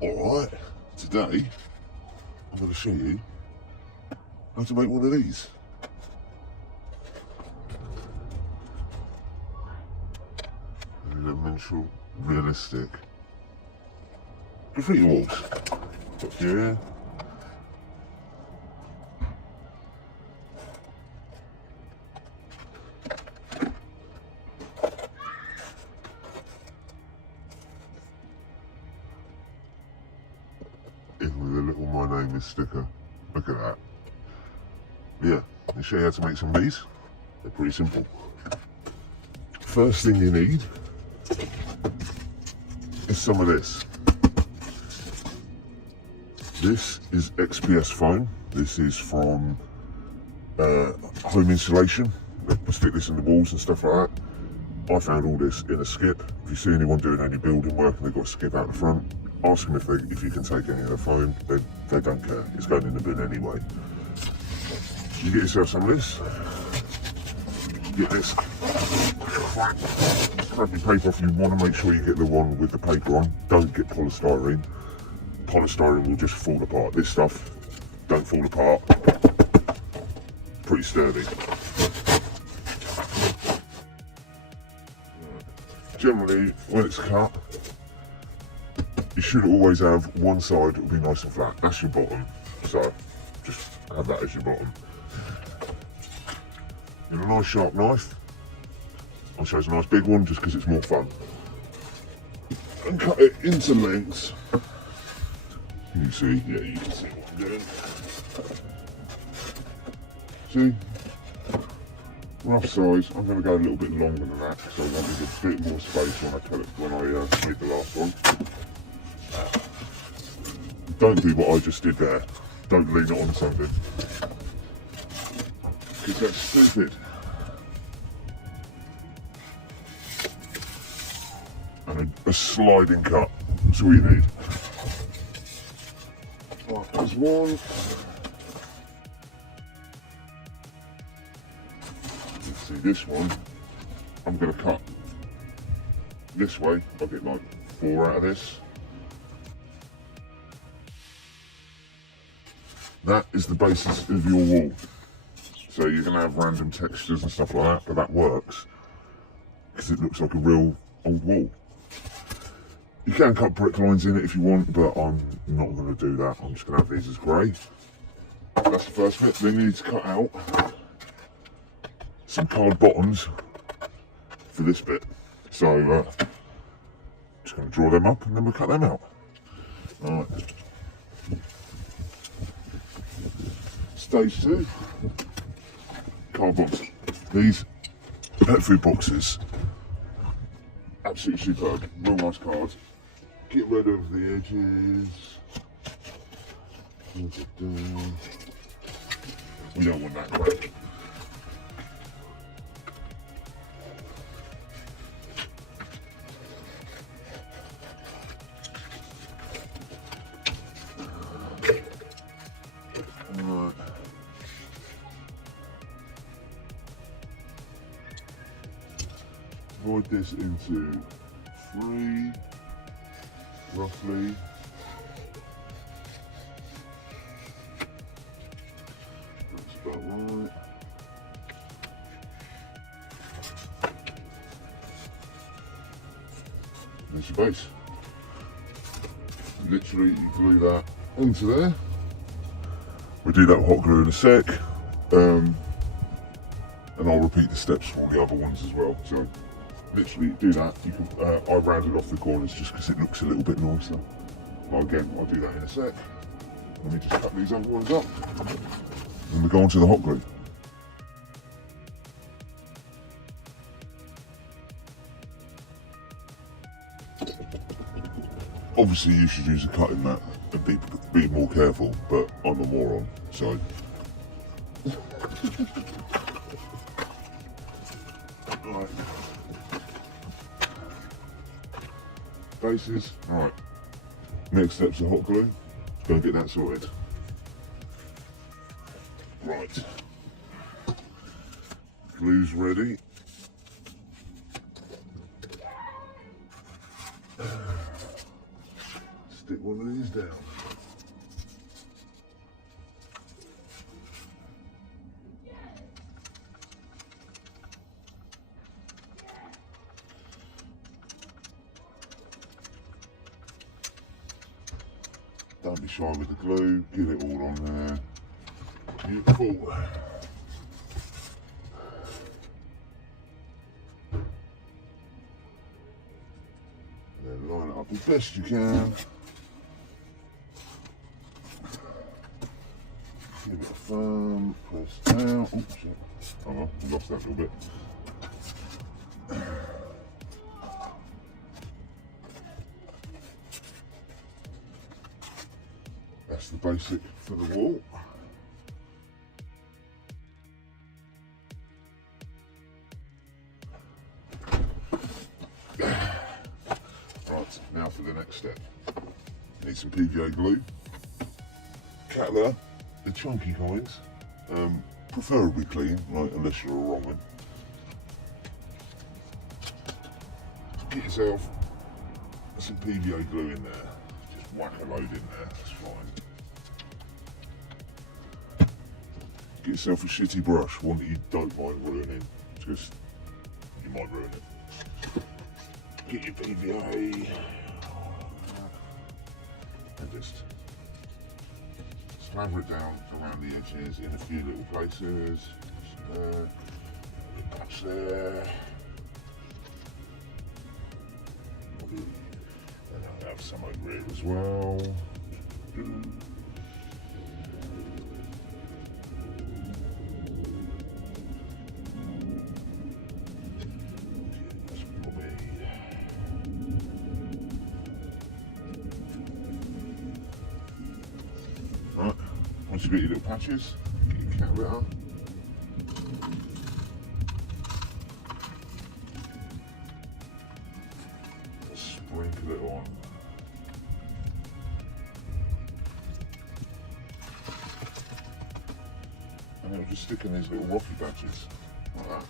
Alright, today I'm going to show you how to make one of these. Miniature Realistic Graffiti Walls. Got here. Even with a little "my name is" sticker. Look at that. Yeah, I'll show you how to make some of these. They're pretty simple. First thing you need is some of this. This is XPS foam. This is from home insulation. They stick this in the walls and stuff like that. I found all this in a skip. If you see anyone doing any building work and they've got a skip out the front, ask them if you can take any of the foam. They don't care. It's going in the bin anyway. You get yourself some of this. Get this crappy paper off. You want to make sure you get the one with the paper on. Don't get polystyrene. Polystyrene will just fall apart. This stuff don't fall apart. Pretty sturdy. Generally, when it's cut, you should always have one side that will be nice and flat. That's your bottom. So just have that as your bottom. In a nice sharp knife, I'll show you a nice big one just because it's more fun. And cut it into lengths. You see, yeah, you can see what I'm doing. See? Rough size. I'm going to go a little bit longer than that because I wanted a bit more space when I made the last one. Don't do what I just did there. Don't lean it on something. Because that's stupid. And a sliding cut. That's all you need. Right, there's one. Let's see, this one, I'm going to cut this way. I'll get like 4 out of this. That is the basis of your wall. So you're going to have random textures and stuff like that, but that works because it looks like a real old wall. You can cut brick lines in it if you want, but I'm not going to do that. I'm just going to have these as grey. That's the first bit. Then you need to cut out some card bottoms for this bit. So just going to draw them up and then we'll cut them out. Alright. Stage 2. Card box. These pet food boxes, absolutely superb. Real nice cards. Get rid of the edges. We don't want that crap. Right. Divide this into 3, roughly. That's about right. There's your base. Literally, you glue that onto there. We'll do that with hot glue in a sec. And I'll repeat the steps for all the other ones as well. So literally do that. You can, I rounded off the corners just because it looks a little bit nicer. But again, I'll do that in a sec. Let me just cut these other ones up. And we go on to the hot glue. Obviously you should use a cutting mat and be more careful, but I'm a moron, so. Right. Bases, right. Next step's the hot glue. Go and get that sorted. Right. Glue's ready. stick one of these down. Don't be shy with the glue, get it all on there. Beautiful. And then line it up as best you can. Give it a firm press down. Oops, hang on, I lost that a little bit. That's the basic for the wall. Right, now for the next step. Need some PVA glue. Catler, the chunky kinds, preferably clean, like, unless you're a wrong one. Get yourself some PVA glue in there. Just whack a load in there, that's fine. Get yourself a shitty brush, one that you don't mind ruining, just, you might ruin it. Get your PVA, and just slather it down around the edges in a few little places. There, a patch there. And I'll have some over here as well. Right, once you've got your little patches, get your cat litter. Sprinkle it on. And then we'll just stick in these little rocky patches, like that.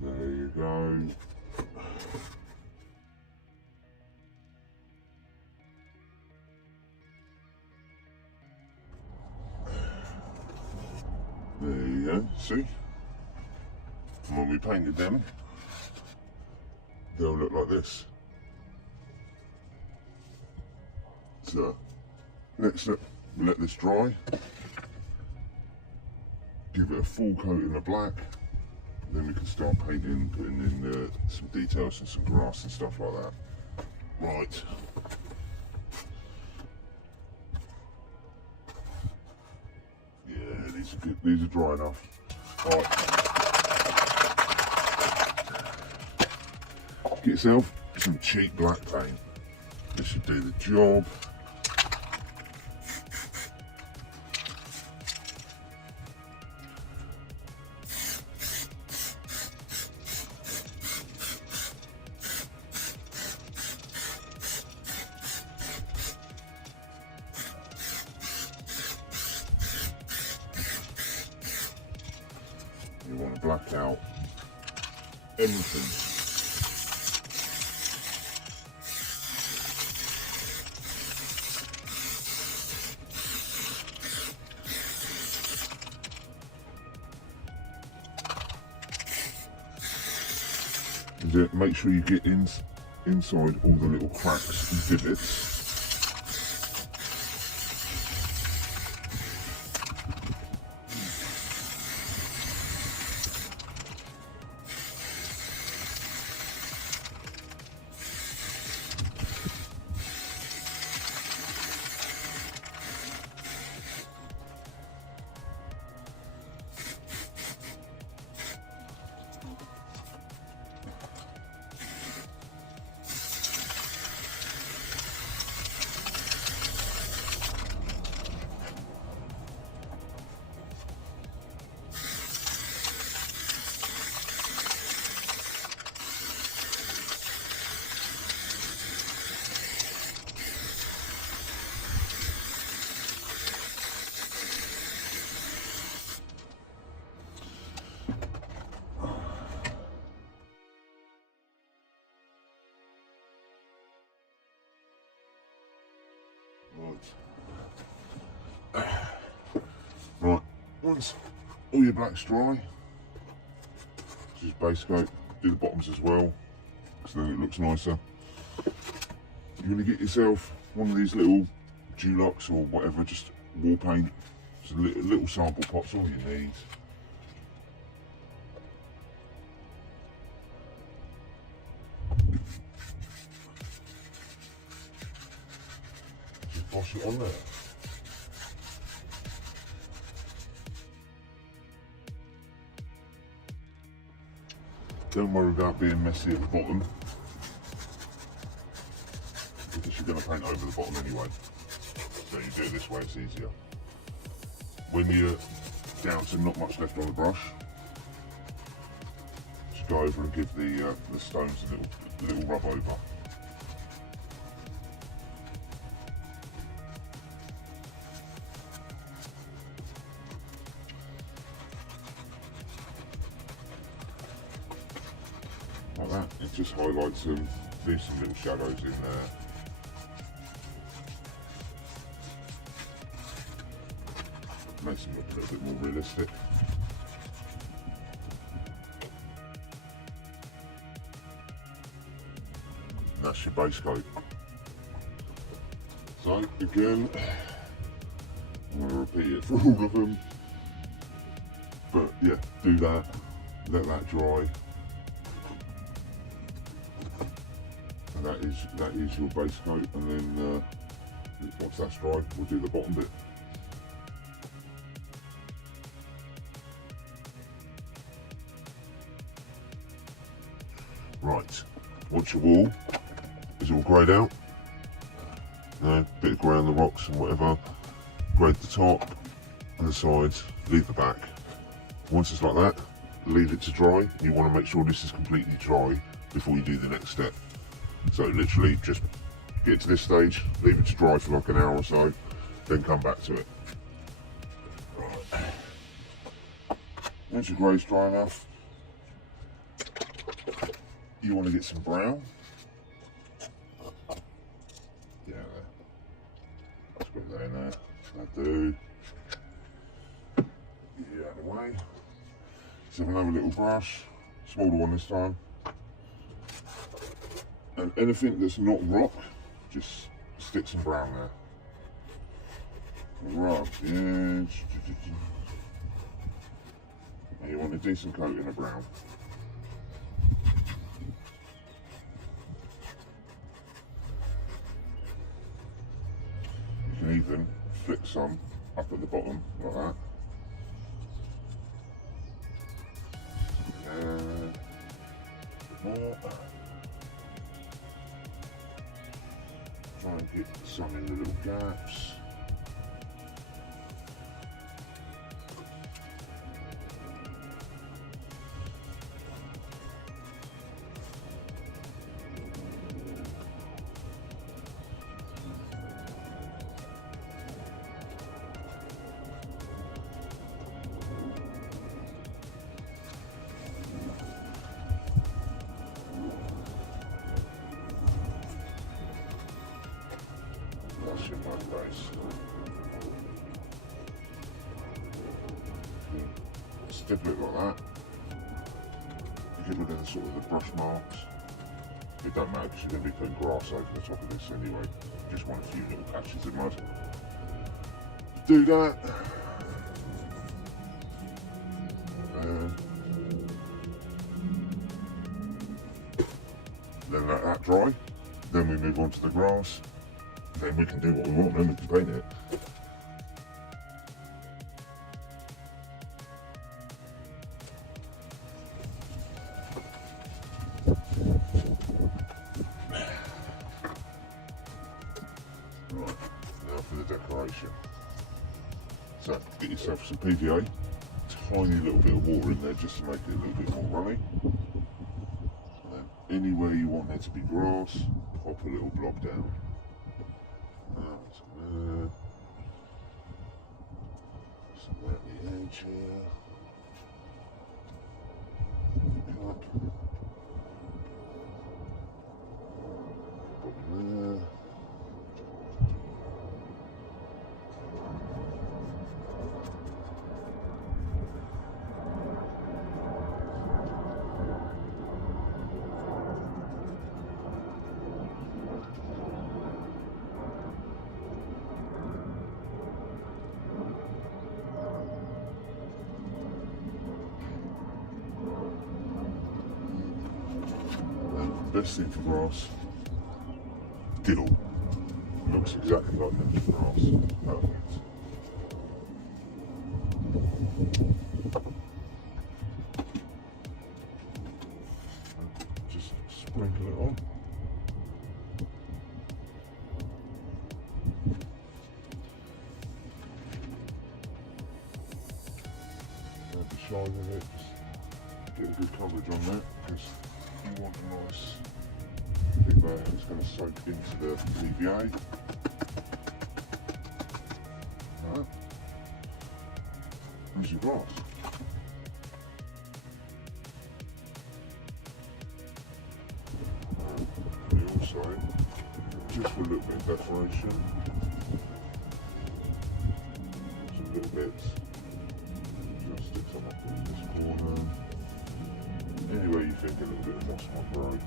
There you go. There you go, see? And when we painted them, they'll look like this. So, next step, let this dry. Give it a full coating of black. Then we can start painting, putting in some details and some grass and stuff like that. Right. Yeah, these are good. These are dry enough. Right. Get yourself some cheap black paint. This should do the job. You want to black out everything. And make sure you get inside all the little cracks and divots. once all your black's dry, just base coat, do the bottoms as well, so then it looks nicer. You're going to get yourself one of these little Dulux or whatever, just wall paint. Just a little sample pot's all you need. Just wash it on there. Don't worry about being messy at the bottom, because you're going to paint over the bottom anyway. So you do it this way, it's easier. When you're down to not much left on the brush, just go over and give the stones a little rub over. Like that, it just highlights them, leaves some little shadows in there. Makes them look a little bit more realistic. And that's your base coat. So again, I'm going to repeat it for all of them. But yeah, do that, let that dry. And that is your base coat, and then once that's dry, we'll do the bottom bit. Right, once your wall is all greyed out, bit of grey on the rocks and whatever, grade the top and the sides, leave the back. Once it's like that, leave it to dry. You want to make sure this is completely dry before you do the next step. So literally just get to this stage, leave it to dry for like an hour or so, then come back to it. Right. Once your grey's dry enough, you want to get some brown. Yeah, there. Let's put that in there. That'll do. Get it out of the way. Let's have another little brush, smaller one this time. And anything that's not rock, just stick some brown there. Rub the edge. And you want a decent coat in a brown. You can even flick some up at the bottom like that. More. Try and get some in the little gaps. That's your mud base. Stipple it like that. Get rid of the sort of the brush marks. It don't matter because you're going to be putting grass over the top of this anyway. Just want a few little patches of mud. Do that. Then let that dry. Then we move on to the grass. Then we can do what we want, then we can paint it. Right, now for the decoration. So, get yourself some PVA, tiny little bit of water in there just to make it a little bit more runny. And then anywhere you want there to be grass, pop a little blob down. Some at the edge here. Up. Bottom there. best thing for grass. Diddle. Looks exactly like natural grass. Perfect. Just sprinkle it on. Don't be shy with it. Just get a good coverage on that, because you want a nice big layer that's going to soak into the PVA. Right. There's your grass. And also, just for a little bit of decoration, some little bits. Just stick some up in this corner. Anywhere you think a little bit of moss might grow.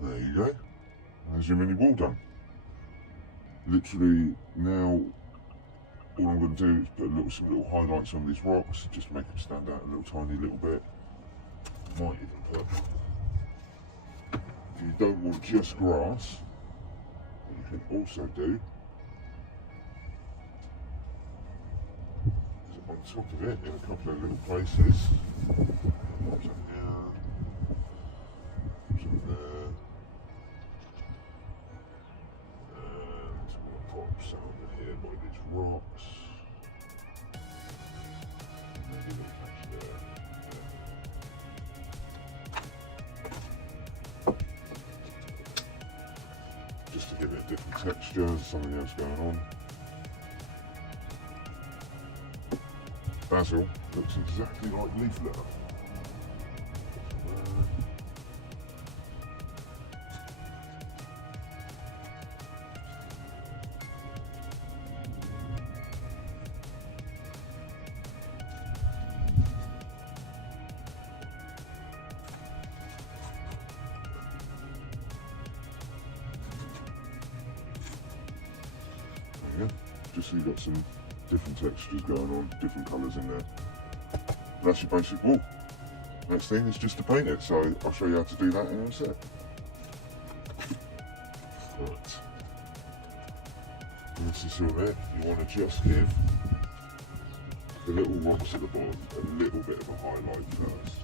There you go. There's your mini wall done. Literally now, all I'm going to do is put some little highlights on these rocks, just make them stand out a little tiny little bit. Might even put, if you don't want just grass, what you can also do is on top of it in a couple of little places. Some here, some there. Some over here by these rocks. Maybe a little patch there. Yeah. Just to give it a different texture, there's something else going on. Basil looks exactly like leaf litter. Just so you've got some different textures going on, different colours in there. That's your basic wall. Next thing is just to paint it, so I'll show you how to do that in a sec. Right. Once it's all there, you want to just give the little rocks at the bottom a little bit of a highlight first.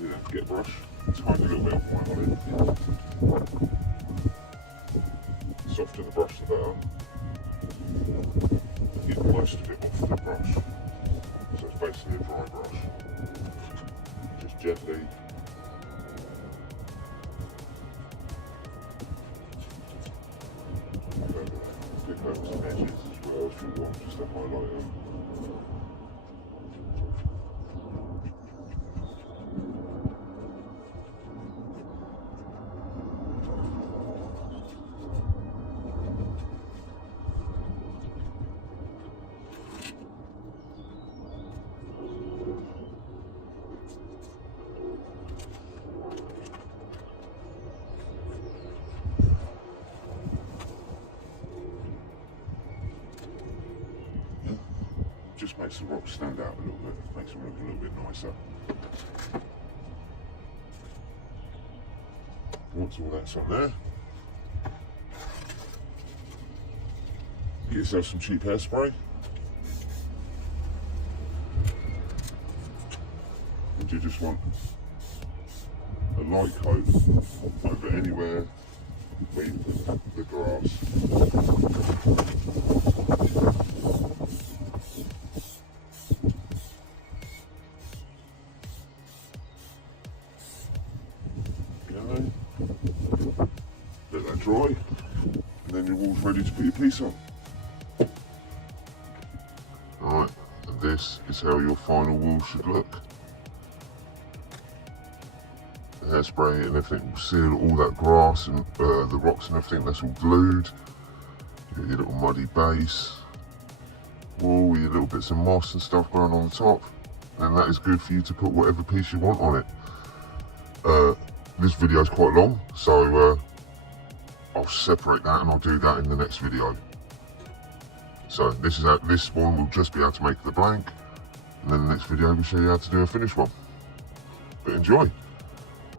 Yeah, get a brush, tiny little bit of white on it. Softer the brush the better. Get most of it off the brush. So it's basically a dry brush. Just gently. Pick over some edges as well if you want, just to highlight them. Just makes the rocks stand out a little bit, makes them look a little bit nicer. Once all that's on there, get yourself some cheap hairspray. and you just want a light coat over anywhere where you put the grass. Let that dry, and then your wall's ready to put your piece on. Alright, and this is how your final wall should look. The hairspray and everything will seal all that grass and the rocks and everything, that's all glued. You got your little muddy base wall with your little bits of moss and stuff growing on the top, and that is good for you to put whatever piece you want on it. This video is quite long, so I'll separate that and I'll do that in the next video. So this one will just be how to make the blank, and then the next video will show you how to do a finished one. But enjoy!